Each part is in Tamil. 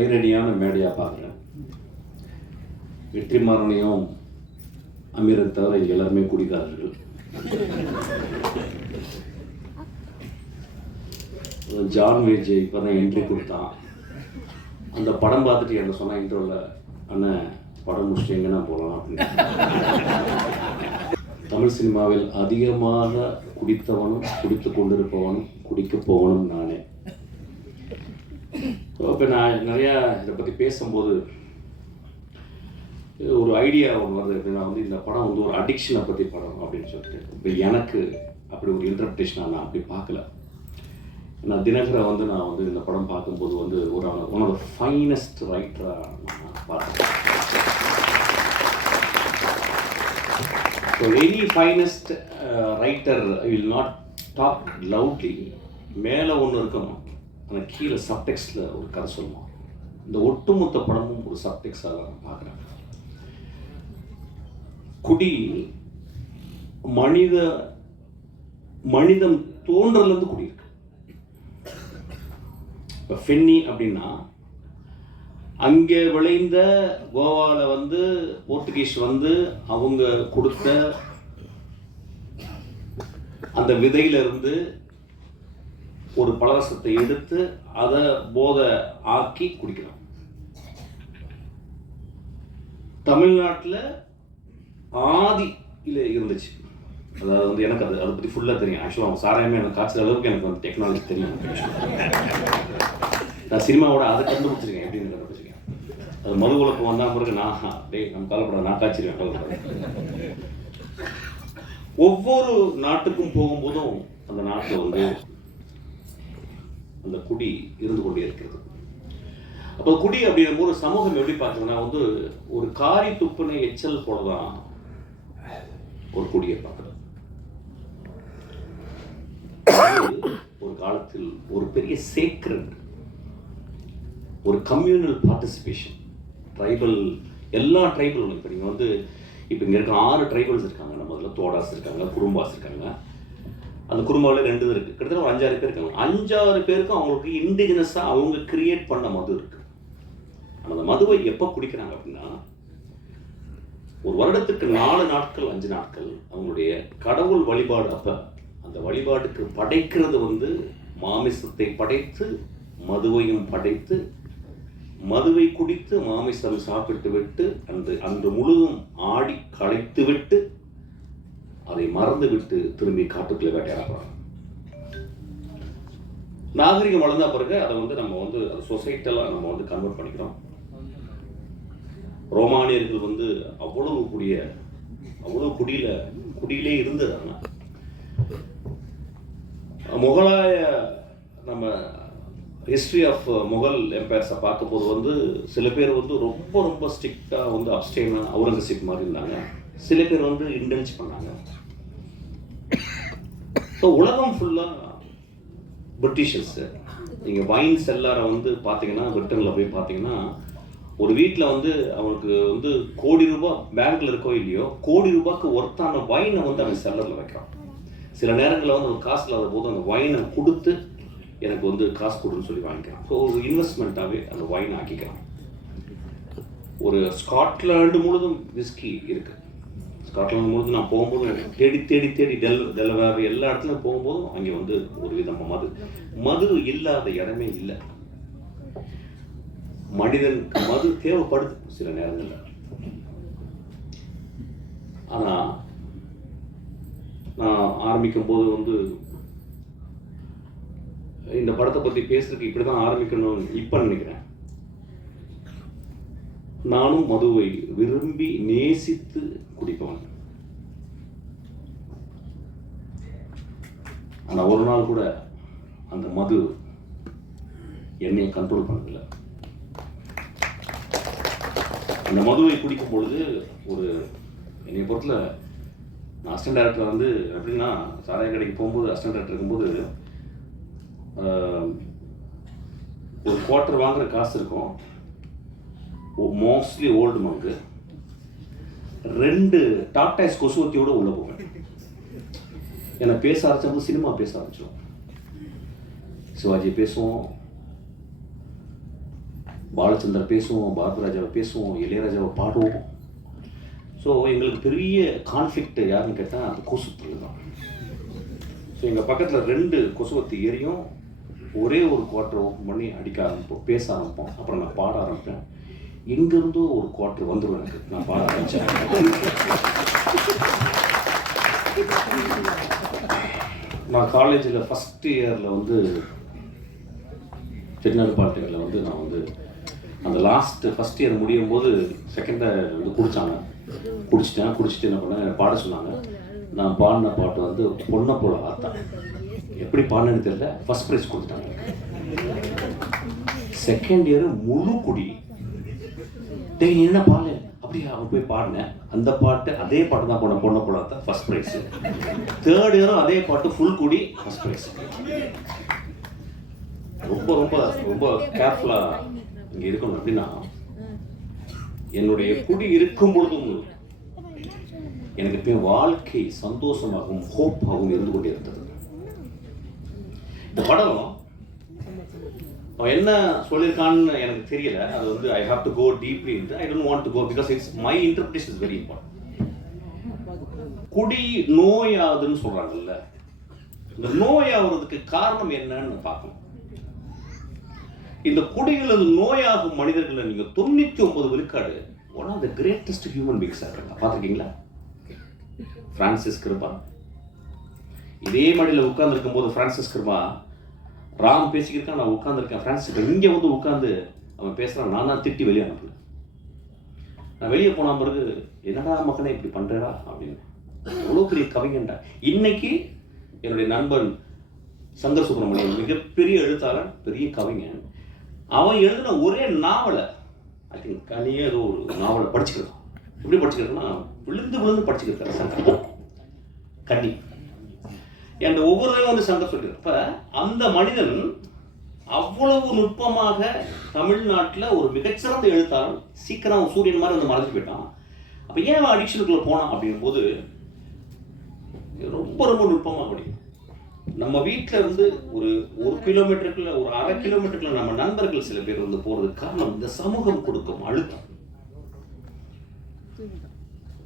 ஐரணியான மேடையாக பார்க்குறேன். வெற்றிமாறனையும் அமீரை தவிர இங்க எல்லாருமே குடிக்காரர்கள். ஜான் வேஜ் இப்போ தான் என்ட்ரி கொடுத்தான். அந்த படம் பார்த்துட்டு என்ன சொன்னால் இன்ட்ரோவில் அண்ணன் படம் முடிச்சுட்டு எங்கன்னா போகலாம் அப்படின்னு. தமிழ் சினிமாவில் அதிகமாக குடித்தவனும் குடித்து கொண்டிருப்பவனும் குடிக்க போவனும் நானே. இப்போ நான் நிறையா இதை பற்றி பேசும்போது ஒரு ஐடியா ஒன்று வருது எப்படின்னா வந்து இந்த படம் வந்து ஒரு அடிக்ஷனை பற்றி படம் அப்படின்னு சொல்லிட்டு. இப்போ எனக்கு அப்படி ஒரு இன்டர்பிரிட்டேஷனாக நான் அப்படி பார்க்கல. நான் தினகரை வந்து நான் வந்து இந்த படம் பார்க்கும்போது வந்து ஒரு ஒன் ஆஃப் த ஃபைனஸ்ட் ரைட்டராக நான் பார்த்தேன். So any finest writer will not talk loudly மேலே ஒன்று இருக்கணும். ஆனால் கீழே சப்டெக்ஸ்டில் ஒரு கதை சொல்லுவான். இந்த ஒட்டுமொத்த படமும் ஒரு சப்டெக்ஸாக நான் பார்க்குறேன். குடி மனித மனிதன் தோன்றலேருந்து குடி இருக்கு இப்போ ஃபென்னி அப்படின்னா அங்கே விளைந்த கோவாவில் வந்து போர்த்துகீஸ் வந்து அவங்க கொடுத்த அந்த விதையில இருந்து ஒரு பலரசத்தை எடுத்து அதை போதை ஆக்கி குடிக்கலாம். தமிழ்நாட்டில் ஆதியில் இருந்துச்சு. அதாவது வந்து எனக்கு அது அதை பற்றி ஃபுல்லாக தெரியும். ஆக்சுவலாக அவங்க சாராயமே எனக்கு காய்ச்சல் அளவுக்கு எனக்கு வந்து டெக்னாலஜி தெரியும். நான் சினிமாவோட அதை கண்டுபிடிச்சிருக்கேன். எப்படின்னு கண்டுபிடிச்சிருக்கேன்? அது மது உலகம் வந்தால் பிறகு நான் டேய் நம்ம கவலைப்படாத நான் காய்ச்சிருவேன் கவலைப்படாத. ஒவ்வொரு நாட்டுக்கும் போகும்போதும் அந்த நாட்டில் வந்து அந்த குடி இருந்து கொண்டே இருக்கிறது. அப்போ குடி அப்படிங்கிற போது சமூகம் எப்படி பார்த்தீங்கன்னா வந்து ஒரு காரி துப்புனை எச்சல் போல தான் ஒரு குடியை பார்க்குறது ஒரு காலத்தில் ஒரு பெரிய சேக்ரட் ஒரு கம்யூனல் பார்ட்டிசிபேஷன் ட்ரைபல் எல்லா ட்ரைபலும் இப்போ நீங்கள் வந்து இப்போ இங்கே இருக்க ஆறு ட்ரைபல்ஸ் இருக்காங்க. நம்ம அதில் தோடாஸ் இருக்காங்க குடும்பாஸ் இருக்காங்க. அந்த குறும்பாவில் ரெண்டு இருக்குது கிட்டத்தட்ட ஒரு அஞ்சாறு பேர் இருக்காங்க. அஞ்சாறு பேருக்கும் அவங்களுக்கு இண்டிஜினஸாக அவங்க கிரியேட் பண்ண மது இருக்குது ஆனால் அந்த மதுவை எப்போ குடிக்கிறாங்க அப்படின்னா ஒரு வருடத்துக்கு நாலு நாட்கள் அஞ்சு நாட்கள் அவங்களுடைய கடவுள் வழிபாடு அப்போ அந்த வழிபாட்டுக்கு படைக்கிறது வந்து மாமிசத்தை படைத்து மதுவையும் படைத்து மதுவை குடித்து மாமிசம் சாப்பிட்டு விட்டு அன்று அன்று முழுதும் ஆடி களைத்து விட்டு அதை மறந்து விட்டு திரும்பி காட்டுக்குள்ளே வேட்டையாடுறாங்க நாகரிகம் வளர்ந்த பிறகு அதை வந்து நம்ம வந்து அது சொசைட்டெல்லாம் நம்ம வந்து கன்வெர்ட் பண்ணிக்கிறோம். ரோமானியர்கள் வந்து அவ்வளவு குடிய அவ்வளவு குடியில குடியிலே இருந்தது ஆனால் முகலாய நம்ம ஹிஸ்ட்ரி ஆஃப் முகல் எம்பையர்ஸை பார்க்கும்போது வந்து சில பேர் வந்து ரொம்ப ரொம்ப ஸ்ட்ரிக்டாக வந்து அப்டேனாக அவுரங்கசீப் மாதிரி இருந்தாங்க. சில பேர் வந்து இன்டெல்ஜ் பண்ணாங்க. ஸோ உலகம் ஃபுல்லாக பிரிட்டிஷர்ஸு நீங்கள் வைன் செல்லாரை வந்து பார்த்தீங்கன்னா பிரிட்டனில் போய் பார்த்தீங்கன்னா ஒரு வீட்டில் வந்து அவனுக்கு வந்து கோடி ரூபாய் பேங்க்கில் இருக்கோ இல்லையோ கோடி ரூபாய்க்கு ஒர்த்தான வைனை வந்து அவன் செல்லரில் வைக்கிறான். சில நேரங்களில் வந்து அவன் காசு இல்லாத போது அந்த வைனை கொடுத்து எனக்கு வந்து காசு கொடுன்னு சொல்லி வாங்கிக்கிறான். ஸோ ஒரு இன்வெஸ்ட்மெண்ட்டாகவே அந்த வைனை ஆக்கிக்கிறான். ஒரு ஸ்காட்லாண்டு முழுதும் விஸ்கி இருக்குது ஸ்காட்லாந்து முழுதும் நான் போகும்போது தேடி தேடி தேடி டெல் டெலவேர் எல்லா இடத்துலையும் போகும்போதும் அங்கே வந்து ஒரு விதமாக மது. மது இல்லாத இடமே இல்லை. மனிதனுக்கு மது தேவைப்படுது சில நேரங்களில். ஆனால் நான் ஆரம்பிக்கும் போது வந்து இந்த படத்தை பற்றி பேசுறதுக்கு இப்படி தான் ஆரம்பிக்கணும்னு இப்போ நினைக்கிறேன். நானும் மதுவை விரும்பி நேசித்து குடிப்பவன். ஆனால் ஒரு நாள் கூட அந்த மது என்னை கண்ட்ரோல் பண்ணதில்லை. அந்த மதுவை குடிக்கும் பொழுது ஒரு என்னை பொறுத்தில் நான் அசிஸ்டன்ட் டேரக்டர் வந்து எப்படின்னா சாராய கடைக்கு போகும்போது அசிஸ்டன்ட் டேரக்டர் இருக்கும்போது ஒரு குவார்ட்டர் வாங்குற காசு இருக்கும். மோஸ்ட்லி ஓல்டு மங்கு ரெண்டு டாக்டைஸ் கொசுவத்தியோட உள்ள போவேன். ஏன்னா பேச ஆரம்பிச்சவங்க சினிமா பேச ஆரம்பிச்சிடும் சிவாஜி பேசுவோம். பாலச்சந்தர் பேசுவோம் பாரதிராஜாவை பேசுவோம் இளையராஜாவை பாடுவோம். ஸோ எங்களுக்கு பெரிய கான்ஃப்ளிக்ட் யாருன்னு கேட்டால் அது கொசுத்தல் தான். ஸோ எங்கள் பக்கத்தில் ரெண்டு கொசுவத்தி ஏரியும் ஒரே ஒரு குவார்ட்டர் ஓப்பன் பண்ணி அடிக்க ஆரம்பிப்போம் பேச ஆரம்பிப்போம் அப்புறம் நான் பாட ஆரம்பிப்பேன். எங்கேருந்தோ ஒரு குவார்ட்டர் வந்துடும் எனக்கு நான் பாட ஆரம்பித்தேன் நான் காலேஜில் ஃபஸ்ட் இயரில் வந்து செட்டிநாடு பாட்டுகளில் வந்து நான் வந்து அந்த லாஸ்ட்டு ஃபஸ்ட் இயர் முடியும் போது செகண்ட் வந்து குடித்தாங்க குடிச்சிட்டேன். குடிச்சிட்டு என்ன பண்ணேன்? பாட சொன்னாங்க. நான் பாடின பாட்டு வந்து பொண்ணை போல ஆத்தா. எப்படி பாடினேன்னு தெரியல. ஃபர்ஸ்ட் ப்ரைஸ் கொடுத்துட்டாங்க. செகண்ட் இயர் முழு குடி. டே என்ன பாடல அப்படியே அவன் போய் பாடினேன். அந்த பாட்டு அதே பாட்டு தான் போன பொண்ணை போல ஃபர்ஸ்ட் ப்ரைஸ் தேர்ட் இயரும் அதே பாட்டு ஃபுல் குடி ஃபர்ஸ்ட் ப்ரைஸ் ரொம்ப ரொம்ப ரொம்ப கேர்ஃபுல்லாக இங்கே இருக்கணும். அப்படின்னா என்னுடைய குடி இருக்கும் பொழுதும் எனக்கு எப்பயும் வாழ்க்கை சந்தோஷமாகவும் ஹோப்பாகவும் இருந்து கொண்டே இருந்தது. இந்த படம் அவன் என்ன சொல்லியிருக்கான்னு எனக்கு தெரியல. அது வந்து I have to go deeply into I don't want to go because it's my interpretation is very important குடி நோயாதுன்னு சொல்கிறாங்கல்ல இந்த நோயாகிறதுக்கு காரணம் என்னன்னு பார்க்கணும். இந்த குடிகள் நோயாகும் மனிதர்களை நீங்கள் தொண்ணூற்றி ஒன்பது விழுக்காடு one of the greatest human பீங்ஸாக இருக்காங்க. பார்த்துருக்கீங்களா? ஃப்ரான்சிஸ் கிருபா இதே மடியில் உட்கார்ந்துருக்கும் போது பிரான்சிஸ் கிருபா ராம் பேசிக்கிருக்கான் நான் உட்காந்துருக்கேன் பிரான்சிஸ் இங்கே வந்து உட்காந்து அவன் பேசுகிறான் நான் தான் திட்டி வெளியே அனுப்புறேன் நான் வெளியே போன பிறகு என்னடா மக்களே இப்படி பண்ணுறடா அப்படின்னு. எவ்வளோ பெரிய கவிஞன்டா. இன்னைக்கு என்னுடைய நண்பன் சங்கர் சுப்பிரமணியன் மிகப்பெரிய எழுத்தாளர் பெரிய கவிஞன். அவன் எழுதின ஒரே நாவலை ஐ திங்க் கனியே ஏதோ ஒரு நாவலை படிச்சுக்கிறான் எப்படி படிச்சுக்கிறதுனா விழுந்து விழுந்து படிச்சுக்கிறார் சங்கர். கண்ணி அந்த ஒவ்வொரு தடவை வந்து சங்கர் சொல்லியிருக்க இப்போ அந்த மனிதன் அவ்வளவு நுட்பமாக தமிழ்நாட்டில் ஒரு மிகச்சிறந்த எழுத்தாளர் சீக்கிரம் சூரியன் மாதிரி வந்து மறைஞ்சு போயிட்டான். அப்போ ஏன் அவன் அடிக்ஷனுக்குள்ள போனான் அப்படிங்கும்போது ரொம்ப ரொம்ப நுட்பமாக படிக்கும் நம்ம வீட்டில் இருந்து ஒரு ஒரு கிலோமீட்டருக்குள்ள ஒரு அரை கிலோமீட்டருக்குள்ள நம்ம நண்பர்கள் சில பேர் வந்து போறதுக்கு காரணம் இந்த சமூகம் கொடுக்கும் அழுத்தம்.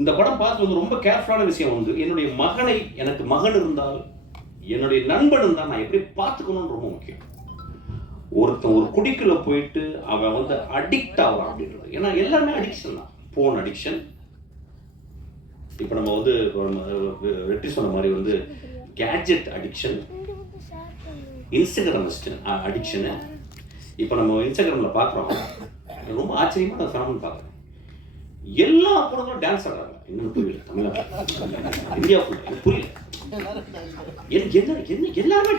இந்த படம் பார்த்து வந்து ரொம்ப கேர்ஃபுல்லான விஷயம் வந்து என்னுடைய மகனை எனக்கு மகன் இருந்தால் என்னுடைய நண்பன் இருந்தால் நான் எப்படி பார்த்துக்கணும்னு ரொம்ப முக்கியம். ஒருத்தன் ஒரு குடிக்குள்ள போயிட்டு அவன் வந்து அடிக்ட் ஆகிறான் அப்படின்றது. ஏன்னா எல்லாமே அடிக்ஷன் தான். ஃபோன் அடிக்ஷன் இப்போ நம்ம வந்து வெற்றி சொன்ன மாதிரி வந்து கேட்ஜெட் அடிக்ஷன் இன்ஸ்டாகிராம் அடிக்ஷனு இப்போ நம்ம இன்ஸ்டாகிராமில் பார்க்குறோம். ரொம்ப ஆச்சரியமாக ஃபேமிலி பார்க்குறேன் எல்லா படங்களும் டான்ஸ் ஆடுறாங்க. இன்னும் புரியல தமிழ்நாடு இந்தியா ஃபுல்லாக புரியல. எனக்கு என்ன என்ன எல்லாமே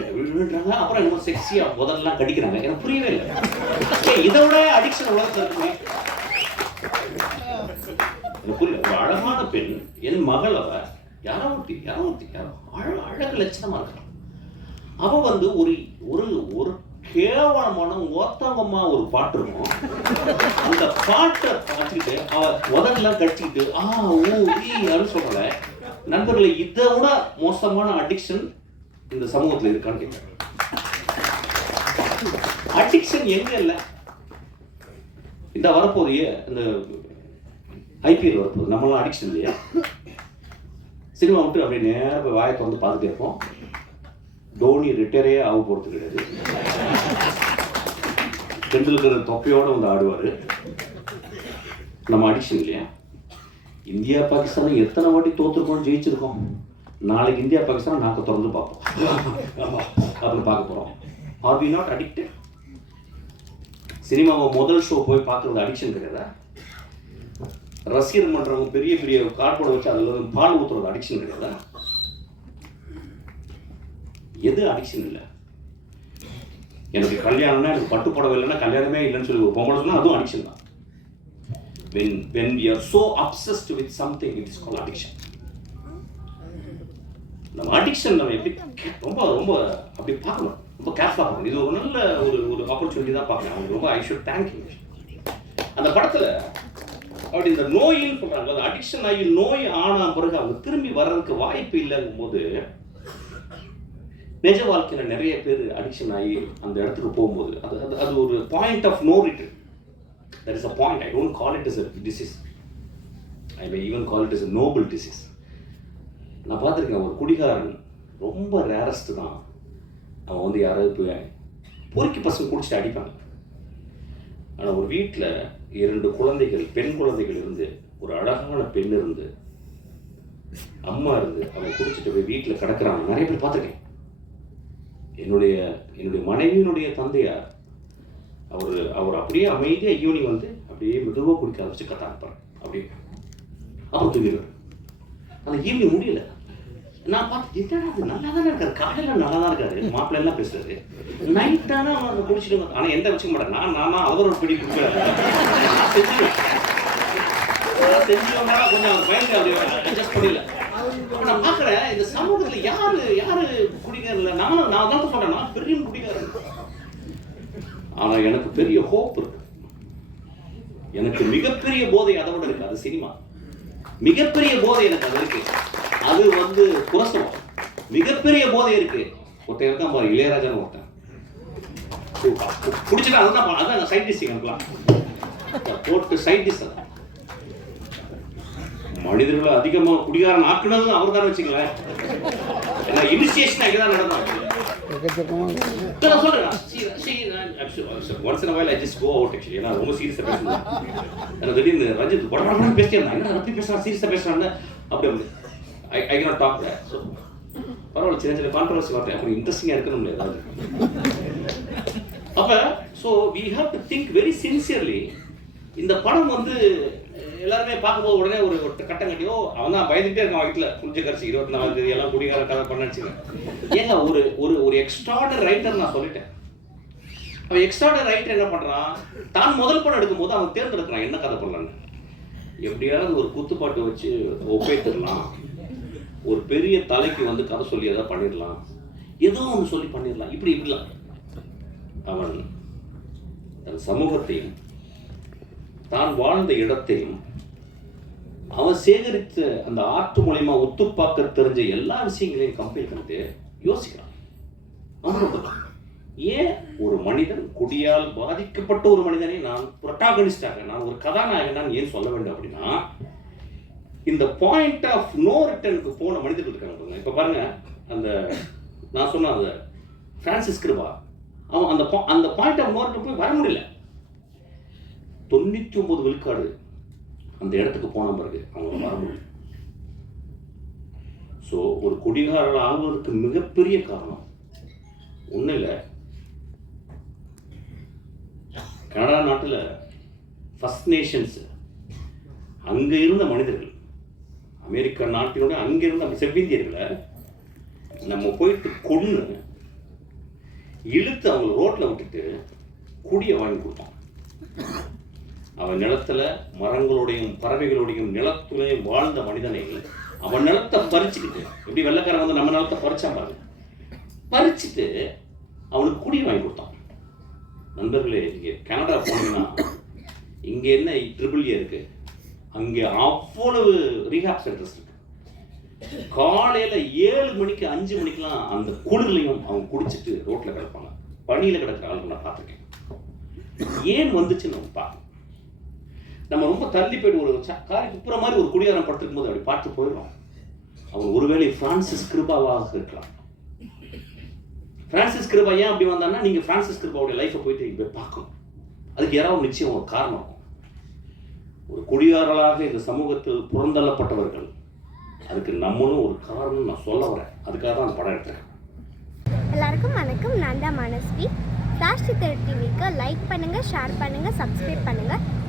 அப்புறம் என்னமோ செக்ஸியாக முதல்லாம் கடிக்கிறாங்க. எனக்கு புரியவே இல்லை. இதோட இதை விட அடிக்ஷன் உலகத்தில் இருக்குமே. எனக்கு புரியல. ஒரு அழகான பெண் என் மகள் அவ யாரோ ஒருத்தி யாரோ ஒருத்தி யாரோ அழ அழகு லட்சணமா இருக்கான் அவ வந்து ஒரு ஒரு ஒரு கேவலமான ஓத்தாங்கம்மா ஒரு பாட்டு இருக்கும். அந்த பாட்டை பார்த்துக்கிட்டு அவ உதடெல்லாம் கடிச்சிக்கிட்டு ஆ ஊ அப்படின்னு சொல்லல நண்பர்களை இதை விட மோசமான அடிக்ஷன் இந்த சமூகத்தில் இருக்கான்னு கேட்குறேன் அடிக்ஷன் எங்க இல்லை? இந்த வரப்போதைய இந்த ஐபிஎல் வரப்போகுது நம்மளாம் அடிக்ஷன் இல்லையா? சினிமா விட்டு அப்படியே நேரம் போய் வாயை திறந்து பார்த்துட்டே இருப்போம். தோனி ரிட்டையரே ஆக போகிறது கிடையாது. டெண்டுல்கர் தொப்பையோட வந்து ஆடுவார். நம்ம அடிக்ஷன் இல்லையா? இந்தியா பாகிஸ்தானை எத்தனை வாட்டி தோத்துருக்கோம்னு ஜெயிச்சிருக்கோம். நாளைக்கு இந்தியா பாகிஸ்தான் நாக்க திறந்து பார்ப்போம். அப்புறம் பார்க்க போகிறோம் ஆர் வி நாட் அடிக்டட் சினிமாவை முதல் ஷோ போய் பார்க்குறது அடிக்ஷன் கிடையாதா? ரசிகர் மன்றவங்க பெரிய பெரிய கார்போட வச்சு அதில் வந்து பால் ஊற்றுறது அடிக்ஷன் கிடையாதா? எது அடிக்ஷன் இல்லை? எனக்கு கல்யாணம்னா எனக்கு பட்டு புடவை இல்லைன்னா கல்யாணமே இல்லைன்னு சொல்லி ஒரு பொம்பளை சொன்னா அதுவும் அடிக்ஷன் தான். When when we are so obsessed with something it is call addiction நம்ம அடிக்ஷன் நம்ம எப்படி ரொம்ப ரொம்ப அப்படி பார்க்கணும். ரொம்ப கேர்ஃபுல்லாக பார்க்கணும். இது ஒரு நல்ல ஒரு ஒரு ஆப்பர்ச்சுனிட்டி தான் பார்க்கணும். அவங்க ரொம்ப ஐ ஷுட் தேங்க் யூ அந்த படத்தில் அப்படி இந்த நோயின்னு சொல்கிறாங்க அது அடிக்ஷன் ஆகி நோய் ஆன பிறகு அவங்க திரும்பி வர்றதுக்கு வாய்ப்பு இல்லைங்கும் போது நிஜ வாழ்க்கையில் நிறைய பேர் அடிக்ஷன் ஆகி அந்த இடத்துக்கு போகும்போது அது அது அது ஒரு point of no return that is a point I don't call it is a disease I may even call it is a noble disease நான் பார்த்துருக்கேன் ஒரு குடிகாரன் ரொம்ப ரேரஸ்ட் தான். அவன் வந்து யாராவது போய் பொறுக்கி பசங்க குடிச்சிட்டு அடிப்பாங்க ஆனால் ஒரு வீட்டில் இரண்டு குழந்தைகள் பெண் குழந்தைகள் இருந்து ஒரு அழகான பெண் இருந்து அம்மா இருந்து அவன் குடிச்சிட்டு போய் வீட்டில் கிடக்கிறாங்க நிறைய பேர் பார்த்துருக்கேன். என்னுடைய என்னுடைய மனைவியினுடைய தந்தையார் அவர் அவர் அப்படியே அமைதியாக ஈவினிங் வந்து அப்படியே மெதுவாக குடிக்க ஆரம்பிச்சு கத்த அனுப்புறேன் அப்படியே. அப்புறம் தூங்கிடுவார். அந்த ஈவினிங் முடியல. நான் பார்த்து என்னடா அது நல்லா தானே இருக்காரு. காலையில் நல்லா தான் இருக்காரு. மாப்பிள்ளை எல்லாம் பேசுறாரு. நைட் தானே அவன் குடிச்சிட்டு வந்து- ஆனால் எந்த வச்சுக்க மாட்டேன் நான் நானா அவர் ஒரு பிடி குடிக்கிறேன் நான் செஞ்சுருவேன். கொஞ்சம் அவர் பயந்து அப்படியே அட்ஜஸ்ட் பண்ணல அப்ப நான் பார்க்குறேன் இந்த சமூகத்துல யாரு யாரு குடிக்காரல நானும் நான் தான் சொல்றேன் நான் பெரிய குடிக்காரன். ஆனா எனக்கு பெரிய ஹோப் இருக்கு. எனக்கு மிகப்பெரிய போதை அதை விட இருக்கு. அது சினிமா. மிகப்பெரிய போதை எனக்கு அது இருக்கு. அது வந்து புரசனம் மிகப்பெரிய போதை இருக்கு. ஒருத்தன் இருக்கான் பாரு இளையராஜான்னு ஒருத்தன். குடிச்சுட்டா அதுதான் பா- அதான் சைன்டிஸ்ட் எனக்குலாம் போட்டு சைன்டிஸ்ட் அதான். மனிதர்களை அதிகமாக குடிகாரன் ஆக்குனது அவர் தானே வச்சுங்களேன் இனிஷியேஷன் அங்கே தான் நடந்தாங்க நான். சொல்றேன் ரொம்ப ரஞ்சித் படம் என்ன ஸோ பரவாயில்ல சின்ன சின்ன கான்ட்ரவர்சி வார்த்தை. அப்படி இன்ட்ரெஸ்டிங்காக இருக்கணும் ஏதாவது. அப்போ so we have to think very sincerely இந்த படம் வந்து எல்லாருமே பார்க்கும்போது உடனே ஒரு ஒரு கட்டம் கட்டியோ அவன் தான் பயந்துட்டே இருக்கான் வீட்டில். குஞ்சு கரிசி இருபத்தி நாலாம் தேதி எல்லாம் குடிகார கதை பண்ண வச்சுக்கேன் ஏங்க ஒரு ஒரு ஒரு எக்ஸ்ட்ராடர் ரைட்டர் நான் சொல்லிட்டேன். அவன் எக்ஸ்ட்ராடர் ரைட்டர் என்ன பண்ணுறான் தான் முதல் படம் எடுக்கும்போது அவன் தேர்ந்தெடுக்கிறான் என்ன கதை பண்ணலான்னு எப்படியாவது ஒரு குத்துப்பாட்டு வச்சு ஒப்பேத்திடலாம் ஒரு பெரிய தலைக்கு வந்து கதை சொல்லி எதாவது பண்ணிடலாம். ஏதோ ஒன்று சொல்லி பண்ணிடலாம். இப்படி இப்படிலாம். அவன் தன் சமூகத்தையும் தான் வாழ்ந்த இடத்தையும் அவன் சேகரித்த அந்த ஆர்ட் மூலயமா ஒத்து பார்க்க தெரிஞ்ச எல்லா விஷயங்களையும் கம்பேர் பண்ணிட்டு யோசிக்கிறான். ஏன் ஒரு மனிதன் குடியால் பாதிக்கப்பட்ட ஒரு மனிதனை நான் புரட்டாகனிஸ்டாக நான் ஒரு கதாநாயகன் நான் ஏன் சொல்ல வேண்டும் அப்படின்னா இந்த பாயிண்ட் ஆஃப் நோ ரிட்டனுக்கு போன மனிதர்கள் இருக்காங்க பாருங்க. இப்போ பாருங்க அந்த நான் சொன்ன அந்த பிரான்சிஸ் கிருபா அவன் அந்த அந்த பாயிண்ட் ஆஃப் நோ ரிட்டன் போய் வர முடியல. தொண்ணூற்றி ஒன்பது விழுக்காடு அந்த இடத்துக்கு போன பிறகு அவங்க வர முடியும் ஸோ ஒரு குடிகாரர் ஆகுவதற்கு மிகப்பெரிய காரணம் ஒன்றும் இல்லை. கனடா நாட்டில் ஃபர்ஸ்ட் நேஷன்ஸ் அங்கே இருந்த மனிதர்கள் அமெரிக்கா நாட்டினோட அங்கே இருந்த செவ்விந்தியர்களை நம்ம போயிட்டு கொன்று இழுத்து அவங்க ரோட்டில் விட்டுட்டு குடியை வாங்கி கொடுத்தான் அவன் நிலத்துல மரங்களோடையும் பறவைகளோடையும் நிலத்துலையும் வாழ்ந்த மனிதனை அவன் நிலத்தை பறிச்சுக்கிட்டு எப்படி வெள்ளக்காரன் வந்து நம்ம நிலத்தை பறிச்சான் பாருங்க. பறிச்சுட்டு அவனுக்கு குடி வாங்கி கொடுத்தான். நண்பர்களே இங்கே கனடா போனீங்கன்னா இங்கே என்ன ட்ரிபிள் ஏ இருக்கு? அங்கே அவ்வளவு ரீஹாப் சென்டர்ஸ் இருக்கு. காலையில் ஏழு மணிக்கு அஞ்சு மணிக்கெலாம் அந்த குளிர்லையும் அவங்க குடிச்சிட்டு ரோட்டில் கிடப்பாங்க. பனியில் கிடக்கிற ஆளுங்க நான் பார்த்துருக்கேன். ஏன் வந்துச்சுன்னு நம்ம பார்க்கணும். நம்ம ரொம்ப தள்ளி போயிட்டு ஒரு ச- காரி குப்புற மாதிரி ஒரு குடியாரம் படுத்திருக்கும் போது அப்படி பார்த்து போயிடும் அவன் ஒருவேளை பிரான்சிஸ் கிருபாவாக இருக்கலாம். பிரான்சிஸ் கிருபா ஏன் அப்படி வந்தான்னா நீங்க பிரான்சிஸ் கிருபாவுடைய லைஃப்பை போயிட்டு நீங்க போய் பார்க்கணும். அதுக்கு யாராவது நிச்சயம் ஒரு காரணம் ஒரு குடியாரலாக இந்த சமூகத்தில் புறந்தள்ளப்பட்டவர்கள் அதுக்கு நம்மளும் ஒரு காரணம் நான் சொல்ல வரேன். அதுக்காக தான் அந்த படம் எடுத்தேன் எல்லாருக்கும் வணக்கம். நான் தான் மனஸ்வி. ஃப்ளாஷ் சித்தர் டிவிக்கு லைக் பண்ணுங்கள் ஷேர் பண்ணுங்கள் சப்ஸ்கிரைப் பண்ணுங்கள்